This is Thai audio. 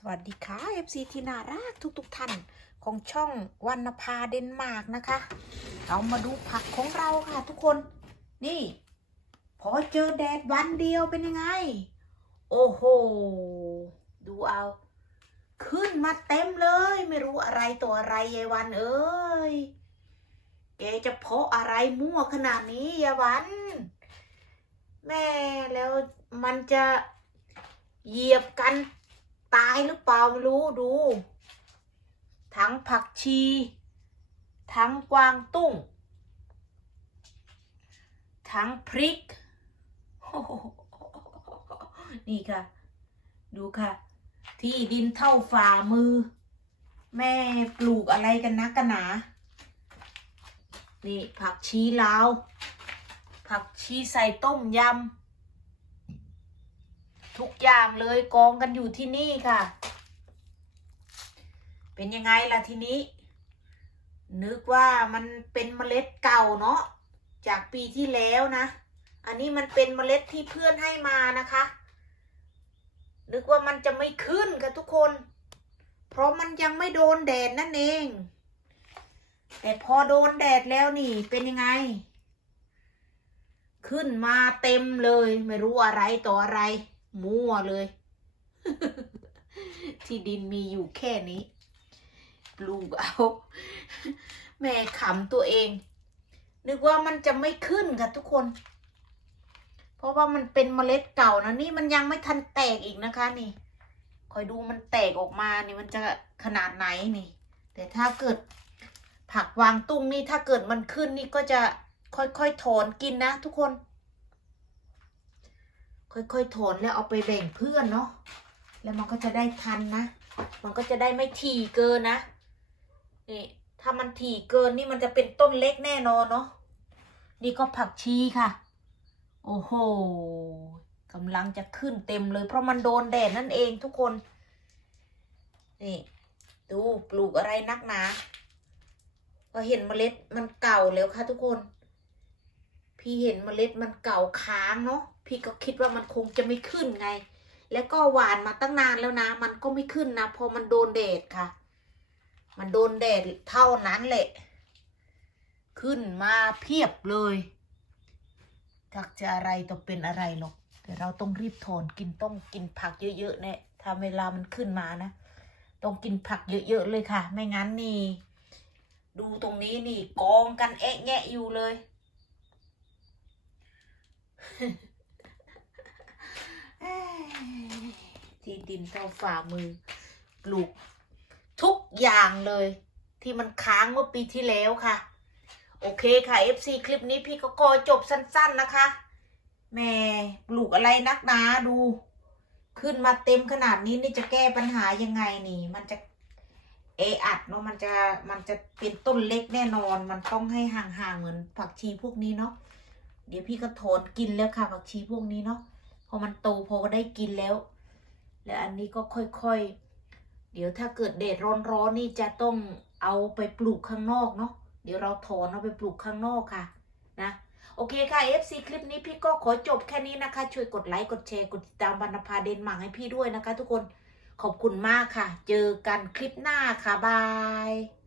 สวัสดีค่ะ FC ที่น่ารักทุกๆทท่านของช่องวรรณภาเดนมาร์กนะคะ เรามาดูผักของเราค่ะทุกคน นี่ พอเจอแดดวันเดียวเป็นยังไง โอ้โห ดูเอา ขึ้นมาเต็มเลย ไม่รู้อะไรตัวอะไรยายวันเอ้ยแกจะเพาะอะไรมั่วขนาดนี้ยายวัน แม่แล้วมันจะเหยียบกัน ตายหรือเปล่าไม่รู้ดู ทั้งผักชี ทั้งกวางตุ้ง ทั้งพริก นี่ค่ะ ดูค่ะ ที่ดินเท่าฝ่ามือ แม่ปลูกอะไรกันนะกันหนา นี่ผักชีลาว ผักชีใส่ต้มยำ ทุกอย่างเลยกองกันอยู่ที่นี่ค่ะ เป็นยังไงล่ะทีนี้ นึกว่ามันเป็นเมล็ดเก่าเนาะจากปีที่แล้วนะ อันนี้มันเป็นเมล็ดที่เพื่อนให้มานะคะ นึกว่ามันจะไม่ขึ้นค่ะทุกคน เพราะมันยังไม่โดนแดดนั่นเอง แต่พอโดนแดดแล้วนี่เป็นยังไง ขึ้นมาเต็มเลยไม่รู้อะไรต่ออะไร มั่วเลย ที่ดินมีอยู่แค่นี้ปลูกเอา แม่ขำตัวเอง นึกว่ามันจะไม่ขึ้นค่ะทุกคน เพราะว่ามันเป็นเมล็ดเก่านะนี่มันยังไม่ทันแตกอีกนะคะนี่คอยดูมันแตกออกมานี่มันจะขนาดไหนนี่ แต่ถ้าเกิดผักวางตุ้งนี่ถ้าเกิดมันขึ้นนี่ก็จะค่อยๆถอนกินนะทุกคน ค่อยๆถอนแล้วเอาไปแบ่งเพื่อนเนาะแล้วมันก็จะได้ทันนะ มันก็จะได้ไม่ถี่เกินนะนี่ถ้ามันถี่เกินนี่มันจะเป็นต้นเล็กแน่นอนเนาะนี่ก็ผักชีค่ะ โอ้โหกำลังจะขึ้นเต็มเลย เพราะมันโดนแดดนั่นเองทุกคน นี่ ดูปลูกอะไรนักหนา ก็เห็นเมล็ดมันเก่าแล้วค่ะทุกคน พี่เห็นเมล็ดมันเก่าค้างเนาะพี่ก็คิดว่ามันคงจะไม่ขึ้นไง แล้วก็หวานมาตั้งนานแล้วนะ มันก็ไม่ขึ้นนะพอมันโดนแดดค่ะ มันโดนแดดเท่านั้นแหละ ขึ้นมาเพียบเลยทักจะอะไรต้อเป็นอะไรหรอกแต่เราต้องรีบถอนกินต้องกินผักเยอะๆเนี่ยถ้าเวลามันขึ้นมานะต้องกินผักเยอะๆเลยค่ะ ไม่งั้นนี่ ดูตรงนี้นี่กองกันแอะแงะอยู่เลย ที่ดินเท่าฝ่ามือ ปลูก ทุกอย่างเลย ที่มันค้างเมื่อปีที่แล้วค่ะ โอเคค่ะ FC คลิปนี้พี่ก็กอจบสั้น ๆนะคะแม่ปลูกอะไรนักหนาดู ขึ้นมาเต็มขนาดนี้นี่จะแก้ปัญหายังไงนี่ มันจะเออัดเนาะมันจะมันจะเป็นต้นเล็กแน่นอน มันต้องให้ห่างๆเหมือนผักชีพวกนี้เนาะ เดี๋ยวพี่ก็ถอนกินแล้วค่ะผักชีพวกนี้เนาะพอมันโตพอก็ได้กินแล้ว แล้วอันนี้ก็ค่อยๆ เดี๋ยวถ้าเกิดแดดร้อนๆนี่จะต้องเอาไปปลูกข้างนอกเนาะเดี๋ยวเราถอนเอาไปปลูกข้างนอกค่ะนะโอเคค่ะ FC คลิปนี้พี่ก็ขอจบแค่นี้นะคะ ช่วยกดไลค์กดแชร์กดติดตามบรรณภาเดนมาร์กให้พี่ด้วยนะคะ ทุกคนขอบคุณมากค่ะ เจอกันคลิปหน้าค่ะบาย